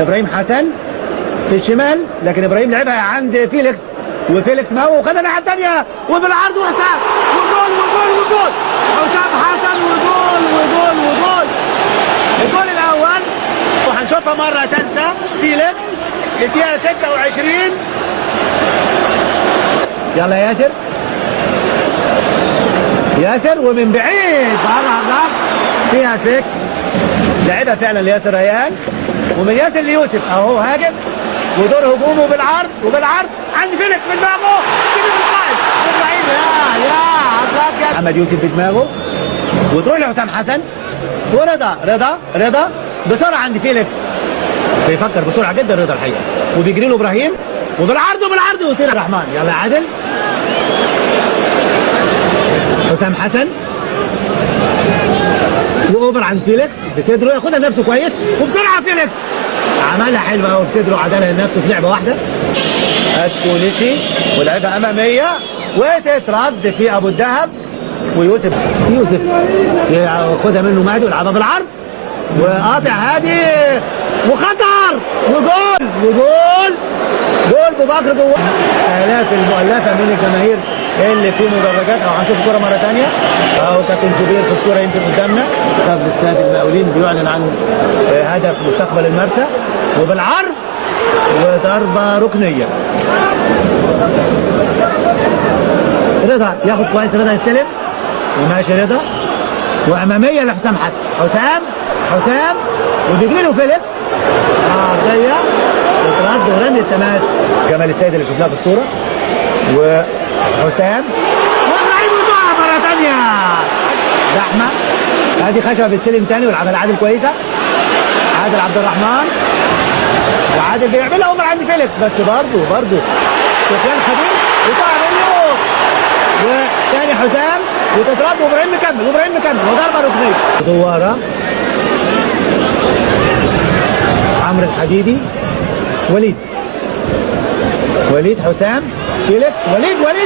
ابراهيم حسن في الشمال، لكن ابراهيم لعبها عند فيليكس، وفيليكس ما هو وخدها الناحيه الثانيه وبالعرض وحسام وجول وجول وجول. حسام حسن وجول وجول وجول. الجول الاول وهنشوفها مره ثالثه. فيليكس الدقيقه 26. يلا ياسر، ياسر ومن بعيد بره الضغط فيها فيك. لعبها فعلا لياسر ريان، ومن ياسر ليوسف اهو هاجم ودور هجومه بالعرض وبالعرض عند فيليكس بدماغه كده بالقائم ابراهيم. يا محمد يوسف بدماغه وتروح لحسام حسن ورضا. رضا بسرعه عند فيليكس، بيفكر بسرعه جدا رضا الحقيقه، وبيجري له ابراهيم وبالعرض ويطير الرحمن. يلا عادل. حسام حسن واوفر عند فيليكس بصدره، ياخدها لنفسه كويس وبسرعه فيليكس عملها حلوه قوي بصدره وعدلها لنفسه في لعبه واحده. التونسي ولعبها اماميه وتترد في ابو الدهب، ويوسف ياخدها منه مهدي ويلعبها بالعرض وقاطع هادي وخطر وجول ببكر جوه. الاف المؤلفه من الجماهير اللي في مدرجات، او هنشوف الكوره مره ثانيه اهو كابتن شوبير في الصوره يمكن قدامنا. استاد المقاولين بيعلن عن هدف مستقبل المرسى وبالعرض وضربه ركنيه. رضا ياخد كويس، رضا يستلم وماشي رضا، واماميه لحسام حسن. حسام وبيجري له فيليكس عرضيه وترد ورمي التماس. جمال السيد اللي شفناه في الصوره وحسام وابراهيم وضعها مره ثانيه. زحمه ادي خشبه بيستلم ثاني ويلعبها لعادل كويسه. عادل عبد الرحمن وعادل بيعملها اوفر عند فيليكس، بس برضه سفيان خبير وطلع منه وثاني حسام وتترد وابراهيم مكمل وضربه ركنيه. دواره عمرو الحديدي وليد حسام فيليكس وليد وجول